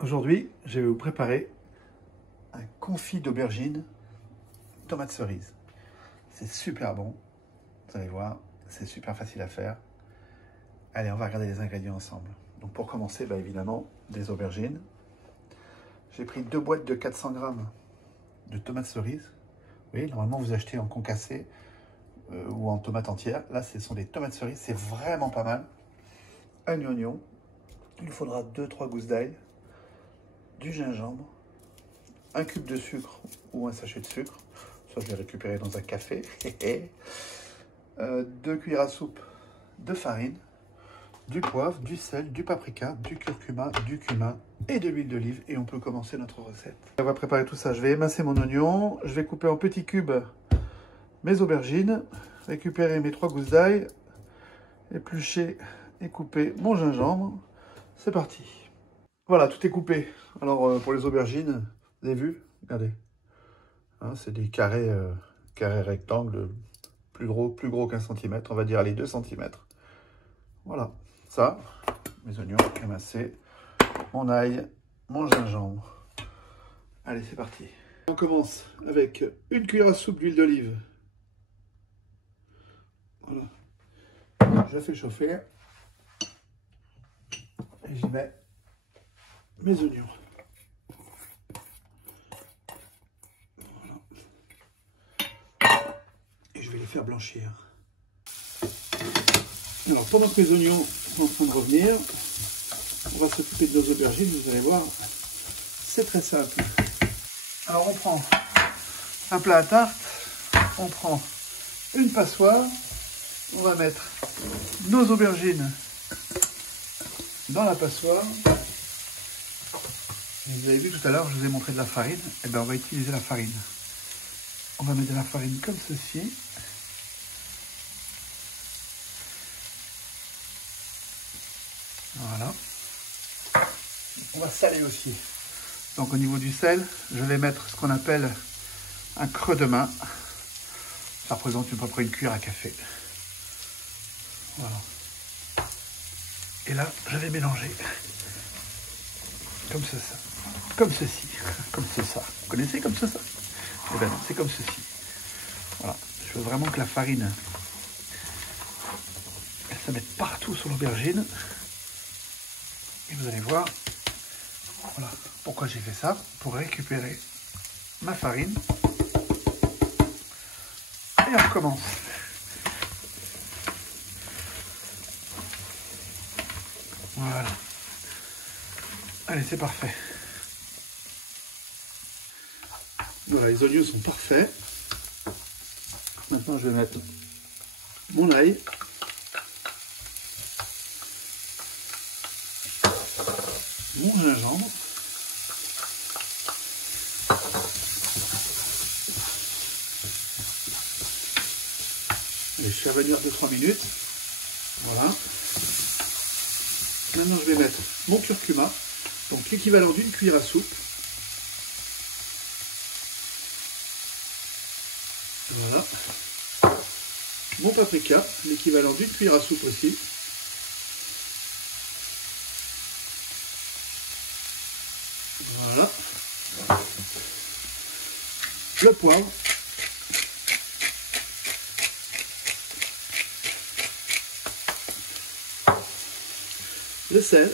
Aujourd'hui, je vais vous préparer un confit d'aubergine tomate cerise. C'est super bon, vous allez voir, c'est super facile à faire. Allez, on va regarder les ingrédients ensemble. Donc pour commencer, évidemment, des aubergines. J'ai pris 2 boîtes de 400 g de tomates cerises. Oui, normalement vous achetez en concassé ou en tomate entière. Là, ce sont des tomates cerises, c'est vraiment pas mal. Un oignon, il nous faudra 2-3 gousses d'ail, du gingembre, un cube de sucre ou un sachet de sucre. Ça, je l'ai récupéré dans un café. 2 cuillères à soupe de farine, du poivre, du sel, du paprika, du curcuma, du cumin et de l'huile d'olive. Et on peut commencer notre recette. On va préparer tout ça. Je vais émincer mon oignon. Je vais couper en petits cubes mes aubergines. Récupérer mes 3 gousses d'ail. Éplucher et couper mon gingembre. C'est parti. Voilà, tout est coupé. Alors, pour les aubergines, vous avez vu? Regardez. Hein, c'est des carrés, carrés rectangles, plus gros qu'un centimètre. On va dire, allez, 2 cm. Voilà. Ça, mes oignons émincés, mon ail, mon gingembre. Allez, c'est parti. On commence avec une cuillère à soupe d'huile d'olive. Voilà. Je fais chauffer. Et j'y mets mes oignons. Voilà. Et je vais les faire blanchir. Alors, pendant que mes oignons sont en train de revenir, on va s'occuper de nos aubergines. Vous allez voir, c'est très simple. Alors, on prend un plat à tarte, on prend une passoire, on va mettre nos aubergines dans la passoire. Et vous avez vu tout à l'heure, je vous ai montré de la farine. Et bien, on va utiliser la farine. On va mettre de la farine comme ceci. Voilà. On va saler aussi. Donc au niveau du sel, je vais mettre ce qu'on appelle un creux de main. Ça représente à peu près une cuillère à café. Voilà. Et là, je vais mélanger. Comme ça. Comme ceci. Comme ça. Vous connaissez comme ça? Eh bien non, c'est comme ceci. Voilà. Je veux vraiment que la farine, elle se mette partout sur l'aubergine. Et vous allez voir, voilà pourquoi j'ai fait ça, pour récupérer ma farine. Et on recommence. Voilà. Allez, c'est parfait. Voilà, les oignons sont parfaits. Maintenant, je vais mettre mon ail. Mon gingembre. Allez, je fais revenir 2-3 minutes. Voilà. Maintenant, je vais mettre mon curcuma, donc l'équivalent d'une cuillère à soupe. Voilà. Mon paprika, l'équivalent d'une cuillère à soupe aussi. Voilà. Le poivre. Le sel.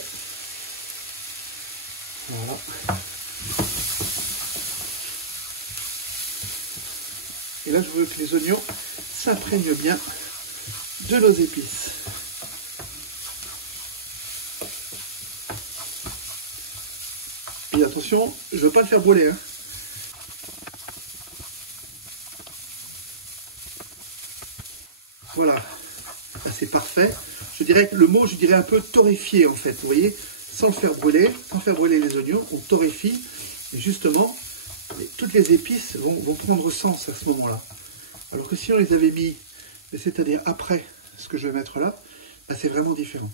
Voilà. Et là, je veux que les oignons s'imprègnent bien de nos épices. Et attention, je ne veux pas le faire brûler. Hein. Voilà, c'est parfait. Je dirais que le mot, je dirais un peu torréfié en fait. Vous voyez, sans le faire brûler, les oignons, on torréfie. Et justement, toutes les épices vont prendre sens à ce moment-là. Alors que si on les avait mis, c'est-à-dire après ce que je vais mettre là, c'est vraiment différent.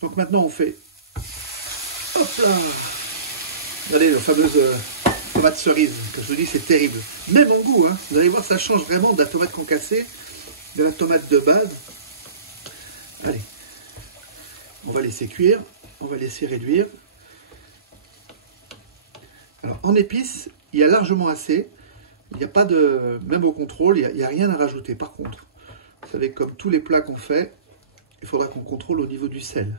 Donc maintenant, on fait... Hop là! Regardez, la fameuse tomate cerise, que je vous dis, c'est terrible. Même en goût, hein. Vous allez voir, ça change vraiment de la tomate concassée, de la tomate de base. Allez, on va laisser cuire, on va laisser réduire. Alors en épices, il y a largement assez. Il n'y a pas de... Même au contrôle, il n'y a rien à rajouter. Par contre, vous savez, comme tous les plats qu'on fait, il faudra qu'on contrôle au niveau du sel.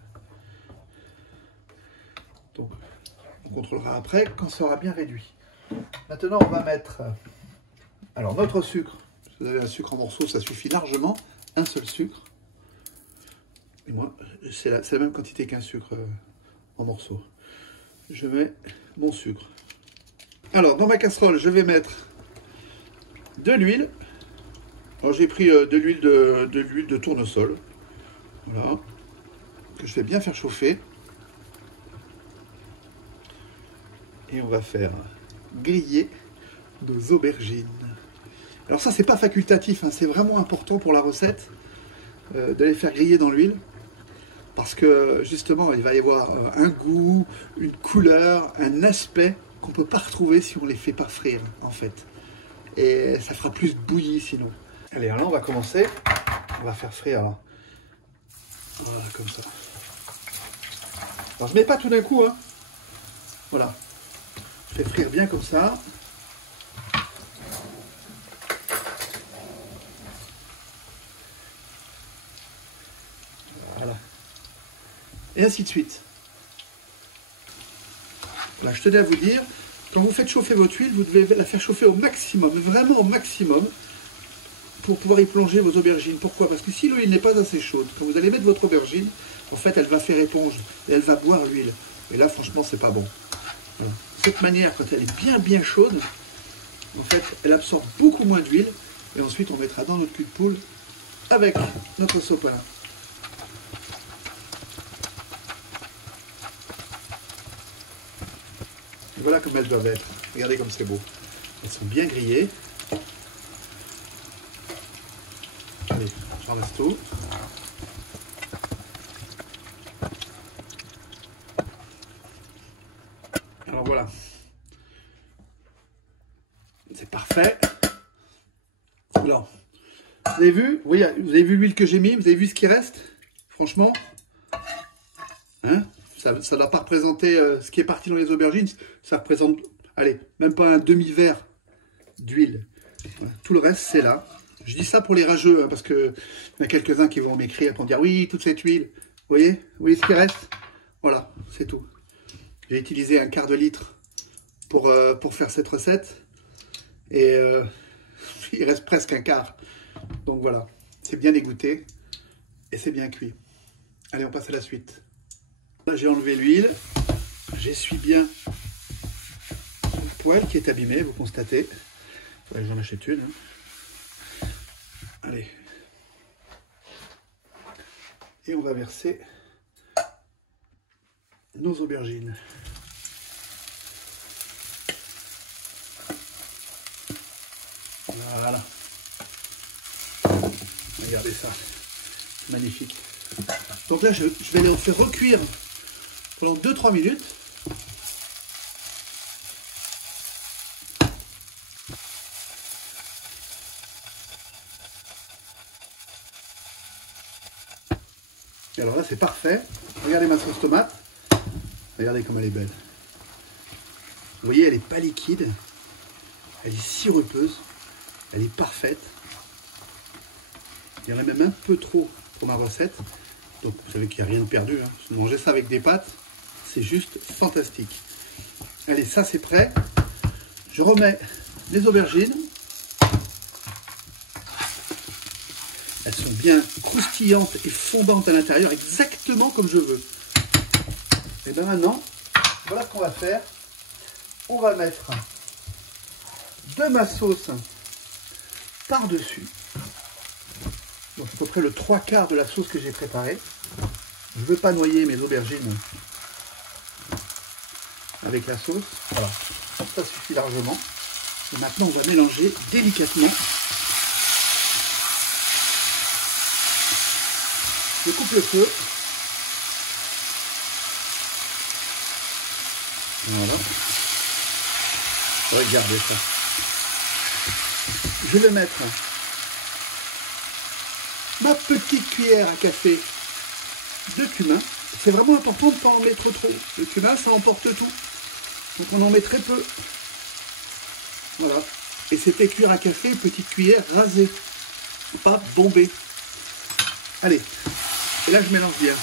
Donc, on contrôlera après quand ça sera bien réduit. Maintenant, on va mettre alors notre sucre. Si vous avez un sucre en morceaux, ça suffit largement. Un seul sucre. Et moi, c'est la même quantité qu'un sucre en morceaux. Je mets mon sucre. Alors, dans ma casserole, je vais mettre de l'huile. Alors, j'ai pris de l'huile de tournesol. Voilà. Que je vais bien faire chauffer. Et on va faire griller nos aubergines. Alors ça, c'est pas facultatif, hein, c'est vraiment important pour la recette de les faire griller dans l'huile. Parce que justement, il va y avoir un goût, une couleur, un aspect qu'on ne peut pas retrouver si on ne les fait pas frire, en fait. Et ça fera plus bouilli sinon. Allez, alors là, on va commencer. On va faire frire. Alors. Voilà, comme ça. Alors, je ne mets pas tout d'un coup, hein. Voilà. Je fais frire bien comme ça. Voilà. Et ainsi de suite. Là, je tenais à vous dire, quand vous faites chauffer votre huile, vous devez la faire chauffer au maximum, vraiment au maximum, pour pouvoir y plonger vos aubergines. Pourquoi? Parce que si l'huile n'est pas assez chaude, quand vous allez mettre votre aubergine, en fait, elle va faire éponge et elle va boire l'huile. Et là, franchement, c'est pas bon. Voilà. De cette manière, quand elle est bien chaude, en fait, elle absorbe beaucoup moins d'huile. Et ensuite, on mettra dans notre cul de poule avec notre sopalin. Voilà comme elles doivent être. Regardez comme c'est beau. Elles sont bien grillées. Allez, j'en laisse tout. Alors voilà. C'est parfait. Alors, vous avez vu? Oui, vous avez vu l'huile que j'ai mis? Vous avez vu ce qui reste? Franchement, hein? Ça ne doit pas représenter ce qui est parti dans les aubergines. Ça représente, allez, même pas un demi-verre d'huile. Voilà. Tout le reste, c'est là. Je dis ça pour les rageux, hein, parce qu'il y a quelques-uns qui vont m'écrire pour dire oui, toute cette huile. Vous voyez ce qui reste? Voilà, c'est tout. J'ai utilisé un quart de litre pour faire cette recette. Et il reste presque un quart. Donc voilà, c'est bien égoutté et c'est bien cuit. Allez, on passe à la suite. Là, j'ai enlevé l'huile. J'essuie bien le poêle qui est abîmé, vous constatez. Il faudrait que j'en achète une. Hein. Allez. Et on va verser nos aubergines. Voilà. Regardez ça. Magnifique. Donc là, je vais les faire recuire pendant 2-3 minutes. Et alors là, c'est parfait. Regardez ma sauce tomate. Regardez comme elle est belle. Vous voyez, elle n'est pas liquide. Elle est sirupeuse. Elle est parfaite. Il y en a même un peu trop pour ma recette. Donc vous savez qu'il n'y a rien de perdu. Hein. Manger ça avec des pâtes, c'est juste fantastique. Allez, ça c'est prêt. Je remets les aubergines. Elles sont bien croustillantes et fondantes à l'intérieur, exactement comme je veux. Et bien maintenant, voilà ce qu'on va faire. On va mettre de ma sauce par-dessus. Donc à peu près le 3/4 de la sauce que j'ai préparée. Je ne veux pas noyer mes aubergines avec la sauce. Voilà, ça suffit largement. Et maintenant, on va mélanger délicatement. Je coupe le feu. Voilà. Regardez ça. Je vais mettre ma petite cuillère à café de cumin. C'est vraiment important de ne pas en mettre trop. Le cumin, ça emporte tout. Donc on en met très peu. Voilà. Et c'était cuire à café, petite cuillère rasée. Pas bombée. Allez. Et là je mélange bien.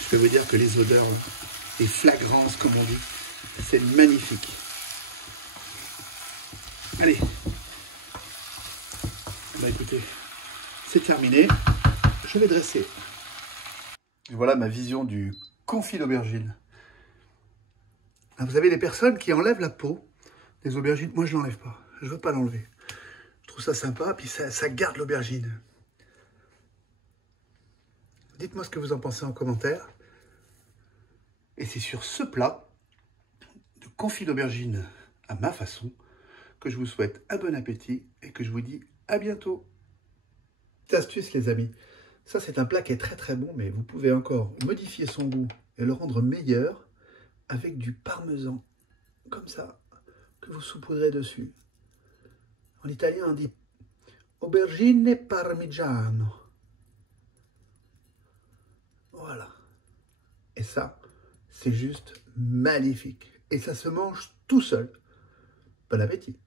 Je peux vous dire que les odeurs, les flagrances comme on dit, c'est magnifique. Allez. Bah écoutez, c'est terminé. Je vais dresser. Et voilà ma vision du confit d'aubergine. Vous avez des personnes qui enlèvent la peau des aubergines. Moi, je ne l'enlève pas. Je ne veux pas l'enlever. Je trouve ça sympa, puis ça garde l'aubergine. Dites-moi ce que vous en pensez en commentaire. Et c'est sur ce plat de confit d'aubergine à ma façon que je vous souhaite un bon appétit et que je vous dis à bientôt. Petite astuce les amis, ça c'est un plat qui est très très bon, mais vous pouvez encore modifier son goût et le rendre meilleur avec du parmesan, comme ça, que vous saupoudrez dessus. En italien on dit aubergine parmigiano. Voilà. Et ça, c'est juste magnifique. Et ça se mange tout seul. Bon appétit!